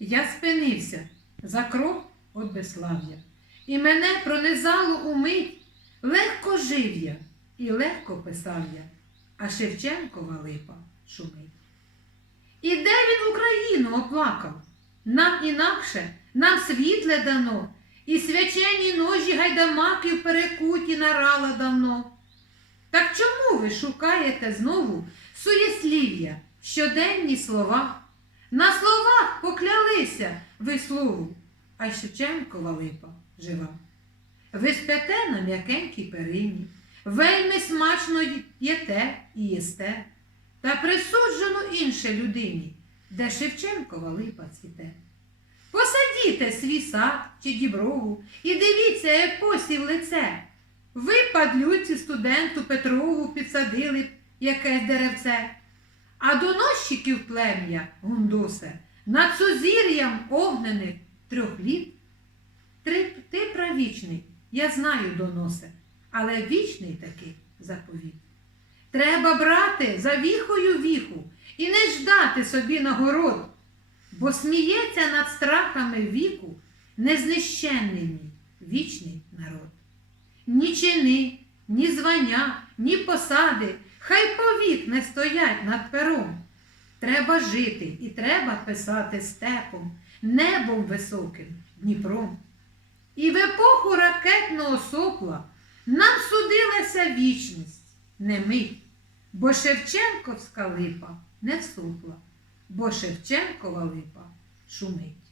Я спинився за крок от безслав'я, і мене пронизало умить, легко жив я і легко писав я, а Шевченкова липа шумить. І де він Україну оплакав? Нам інакше, нам світле дано, і свячені ножі гайдамаків перекуті нарала давно. Так чому ви шукаєте знову суєслів'я, щоденні слова? Слову, а й Шевченкова липа жива. Ви спите на м'якенькій перині, вельми смачно їте і їсте, та присуджено інше людині, де Шевченкова липа цвіте. Посадіте свій сад чи діброву і дивіться епосі в лице. Ви, падлюці студенту Петрову, підсадили якесь деревце, а доносчиків плем'я гундосе над сузір'ям огнених трьох літ. Три, ти правічний, я знаю, доносе, але вічний таки заповіт. Треба брати за віхою віху і не ждати собі нагород, бо сміється над страхами віку незнищенний мій вічний народ. Ні чини, ні звання, ні посади, хай повік не стоять над пером. Треба жити і треба писати степом, небом високим, Дніпром. І в епоху ракетного сопла нам судилася вічність, не мить, бо Шевченковська липа не всопла, бо Шевченкова липа шумить.